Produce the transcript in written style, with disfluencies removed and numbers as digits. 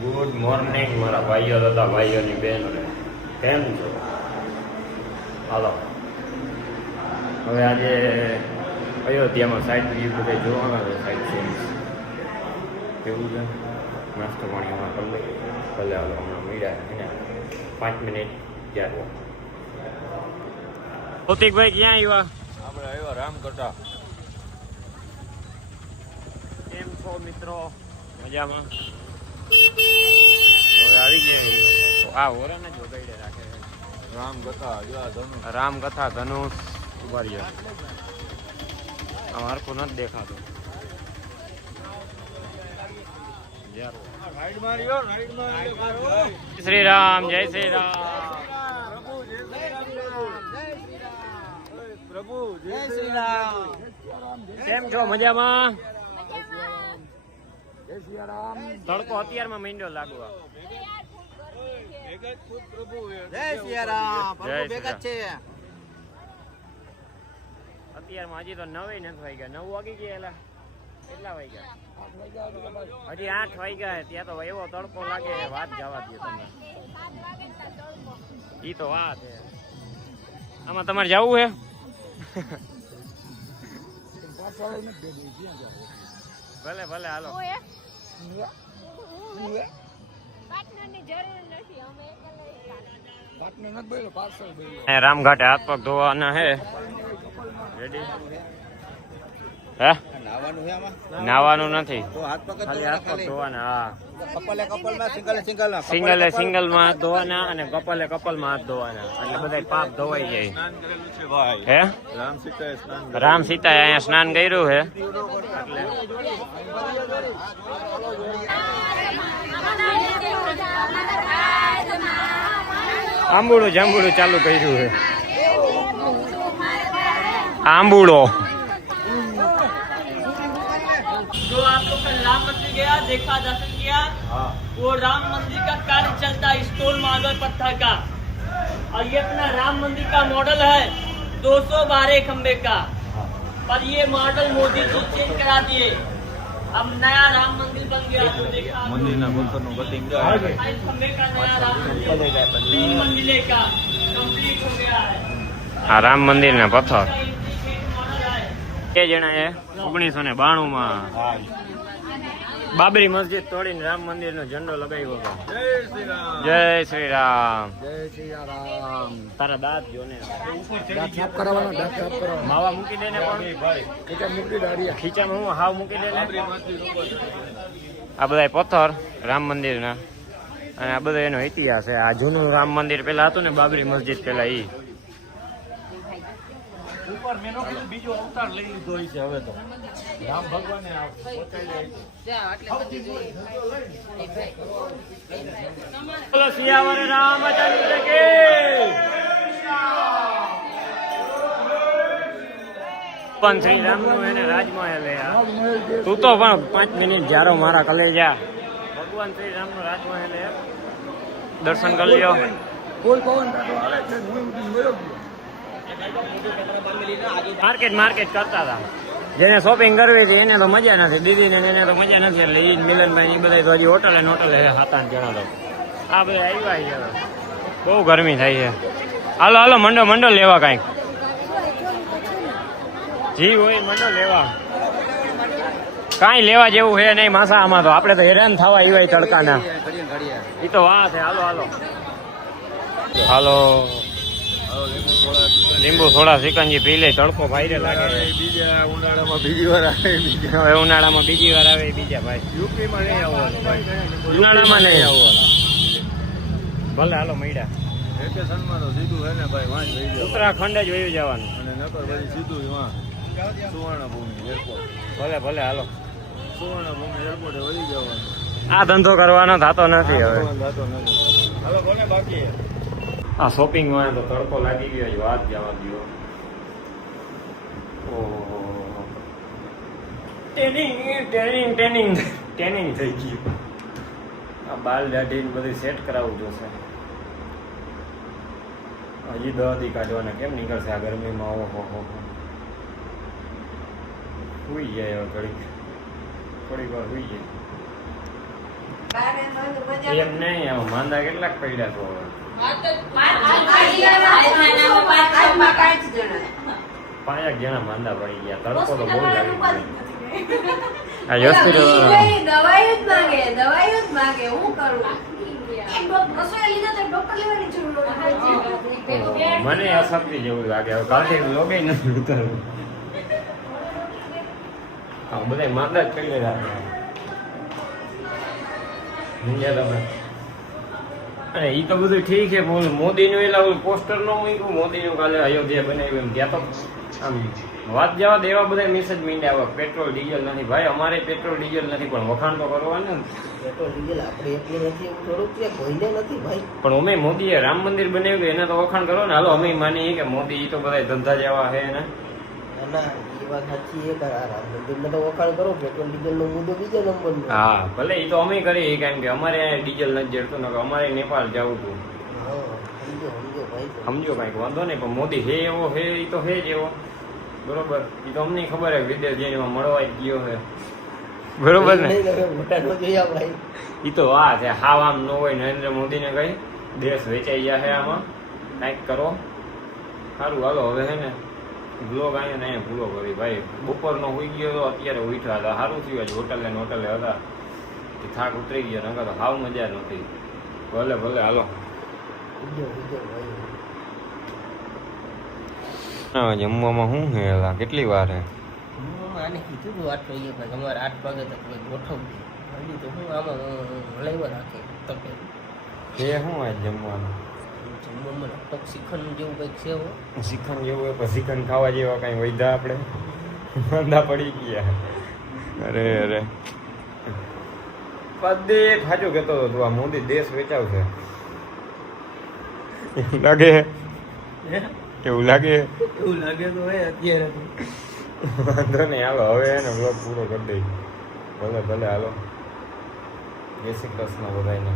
Good morning મારા ભાઈઓ તથા ભાઈઓની બહેનો, કેમ છો? હાલો, હવે આજે અયોધ્યામાં સાઈડ વ્યૂ બધા જોવાના છે. સાઈડ સીન્સ કેવું છે, નાસ્તો પાણી હમણાં કરી લઈએ. ભલે હાલો, હમણાં મળ્યા એને 5 મિનિટ ત્યારે. કૌતિકભાઈ ક્યાં આવ્યા? આપણે આવ્યા રામકટા. કેમ છો મિત્રો? મજામાં? હવે આવી ગયા આ ઓરાને જ વગાડે રાખે. રામકથા ધનુષ ઉભા રહ્યા. આ મારખું નથી દેખાતું. શ્રી રામ, જય શ્રી રામ. પ્રભુ જય શ્રી રામ. કેમ છો? મજામાં? જય શ્રી રામ. તડકો અત્યારમાં મીંડો લાગવા. જય શ્રી રામ. જય શ્રી રામ. છે અત્યારમાં હજી તો 9 નથી વાગ્યા. 9 વાગી ગયા. કેટલા વાગ્યા? હજી 8 વાગ્યા. ત્યાં તો એવો તડકો લાગે, વાત જવા દે તમે. ઈ તો વાત છે. આમાં તમારે જવું હે? ભલે ભલે હાલો. રામઘાટે હાથ પગ ધોવાના હે. રેડી? હે? નાવાનું નથી, ખાલી હાથ પગ ધોવાના. હા, સિંગલે માં હાથ ધોવાના અને કપલ માં હાથ ધોવાના, એટલે બધા પાપ ધોવાઈ જાય. હે? રામ સીતાએ અહીંયા સ્નાન કર્યું હે. એટલે આંબુડું જાંબુડું ચાલુ કર્યું છે. आंबूड़ो जो आप लोग कल राम मंदिर गया, देखा, दर्शन किया, वो राम मंदिर का कार्य चलता है स्टोन मार्बल पत्थर का। और ये अपना राम मंदिर का मॉडल है 212 खंबे का, पर ये मॉडल मोदी जी चेंज करा दिए। अब नया राम मंदिर बन गया। મંદિર ના બોલતો નું કટિંગ इस खंबे का नया राम मंदिर 3 मंजिले का कंप्लीट हो गया है। आ राम मंदिर ने पत्थर के जना है 1992 में बाबरी मस्जिद तोड़ीने राम मंदिर नो झंडो लगाव्यो હતો. જય શ્રી રામ. જય શ્રી રામ. જય શ્રી રામ. તારા દાંત જો ને, દાંત સાફ કરાવવાનો, દાંત સાફ કરાવવાનો. માવા મૂકી દે ને, પણ ખીચા મૂકી દાડિયા. ખીચામાં હું હાવ મૂકી દે ને. આ બધા પથ્થર રામ મંદિરના, અને આ બધો એનો ઇતિહાસ છે. આ જૂનું રામ મંદિર પેલા હતું ને, બાબરી મસ્જિદ પેલા ઈ. ઉપર મેનો બીજો અવતાર લઈ લીધો હોય છે હવે તો. રામ ભગવાને બોલો સિયાવર રામચંદ્ર કે. પણ શ્રી રામ નું એને રાજમહેલ હે. તું તો પણ 5 મિનિટ જારો મારા કલેજા. ભગવાન શ્રી રામ નું રાજમહેલ હે. દર્શન કરી લ્યો. કોઈ પવન આવે છે માર્કેટ કરતા હતા. જેને શોપિંગ કરવી હતી એને તો મજા નથી, દીદી ને એને તો મજા નથી. એટલે ઈ મિલનભાઈ એ બધા તો હજી હોટલે 7-8 જણા તો આ બધા આવ્યા છે. બહુ ગરમી થાય છે. હાલો હાલો, મંડો લેવા કાંઈક. જી હોય મંડો લેવા. કાંઈ લેવા જેવું છે નહીં માસા આમાં તો. આપણે તો હેરાન થવા આવ્યા તડકાના. એ તો વાત છે. હાલો હાલો હાલો. લીંબુ થોડા સિકંજી પી લે, તડકો ભાઈ લાગે. બીજા ઉનાળામાં બીજી વાર આવે. હવે ઉનાળામાં બીજી વાર આવે બીજા ભાઈ. યુપીમાં નહીં આવવાનું ભાઈ. ઉનાળામાં નહીં આવવાનું. ભલે હાલો મળ્યા. વેકેશનમાં તો સીધું હે ને ભાઈ વાંચ લઈ જાવ. ઉત્તરાખંડ જ વયું જવાનું. અને નકર પછી સીધું વાં સુવર્ણભૂમિ એરપોર્ટ. ભલે ભલે હાલો. સુવર્ણભૂમિ એરપોર્ટે વહી જવાનું. આ ધંધો કરવાનો થતો નથી હવે. થતો નથી. હવે કોને બાકી? આ શોપિંગ માં તો તડકો લાગી ગયો છે, વાત જવા દો. ઓહો, ટેનિંગ થઈ ગયું. આ બાલ દાઢી બધું સેટ કરાવવું જોશે. હજી 10 દી કાઢવાના. કેમ નીકળશે આ ગરમીમાં? ઓહો, સુઈ જાય હવે થોડીક વાર સુઈ જાય. એમ નહીં, આમાં માંદા કેટલાક પડ્યા તો હવે. 5 જણા માંદા પડી ગયા. તડકો તો બહુ લાગી ગયો. આ હોસ્પિટલ મને અશક્તિ જેવું લાગે. હવે કાલથી લોગે નથી ઉતરવું. હા, બધા માંદા જ કરી રહ્યા. સમજ્યા તમે? અને ઈ તો બધું ઠીક છે. મોદી નું એલા પોસ્ટર નો મૂક્યું, મોદી નું કાલે અયોધ્યા બનાવ્યું એમ ત્યાં તો આમ વાત જવા દે એવા બધા મેસેજ મીંડ્યા આવે. પેટ્રોલ ડીઝલ નથી. ભાઈ અમારે પેટ્રોલ ડીઝલ નથી, પણ વખાણ તો કરવાનું ને. પેટ્રોલ ડીઝલ આપણે એટલી નથી, થોડુંક છે, કોઈને નથી ભાઈ. પણ અમે મોદીએ રામ મંદિર બનાવ્યું એના તો વખાણ કરો ને. હાલો અમે માનીએ કે મોદી ઈ તો બધા ધંધા જેવા છે ને. ના એ વાત સાચી છે કે આ રામ મંદિરમાં તો વખાણ કરો, પેટ્રોલ ડીઝલ નો મુદ્દો બીજો નંબરનો. હા ભલે ઈ તો અમે કરીએ, કારણ કે અમારે અહીંયા ડીઝલ નથી જડતું ને અમારે નેપાળ જવું હતું. હા સમજો સમજો ભાઈ. સમજો કાંઈક વાંધો નહીં, પણ મોદી હે એવો હે ઈ તો હે જ એવો. બરોબર, ઈ તો અમને ખબર હે વિદેશ જઈને મળવા જ ગયો હે. બરોબર ને? મોટા નો જોયા ભાઈ. ઈ તો આ છે હાવ આમ ન હોય. નરેન્દ્ર મોદીને કઈ દેશ વેચાઈ ગયા છે, આમાં કાંઈક કરો. સારું હાલો હવે હે ને બ્લોગ અહીંયા પૂરો કરી ભાઈ. બપોરનો હોઈ ગયો તો અત્યારે ઉઠ્યા હતા. સારું થયું આજે હોટલે ને હોટલે હતા, થાક ઉતરી ગયો. નકર તો હાવ મજા નહોતી. ભલે ભલે હાલો. જમવામાં શું છે? કેટલી વાર હે? આને કીધું હતું 8 વાગે ભાઈ, અમારે 8 વાગે તક ગોઠવવું. હજી તો હું આમાં હલાવ્યા રાખે તકે. એ શું આજ જમવાનું? જમવામાં લગભગ શ્રીખંડ જેવું કંઈક છે હો. શ્રીખંડ જેવું હોય પણ શ્રીખંડ ખાવા જેવા કાંઈ વૈધા આપણે માંદા પડી ગયા. અરે અરે પદે સાચું કહેતો હતો તું, આ મોદી દેશ વેચાવશે એવું લાગે? એવું લાગે? એવું લાગે તો હે અત્યારે. વાંધો નહીં હાલો હવે એને બ્લોગ પૂરો કરી દઈ. ભલે ભલે હાલો. જય શ્રી કૃષ્ણ બધાને.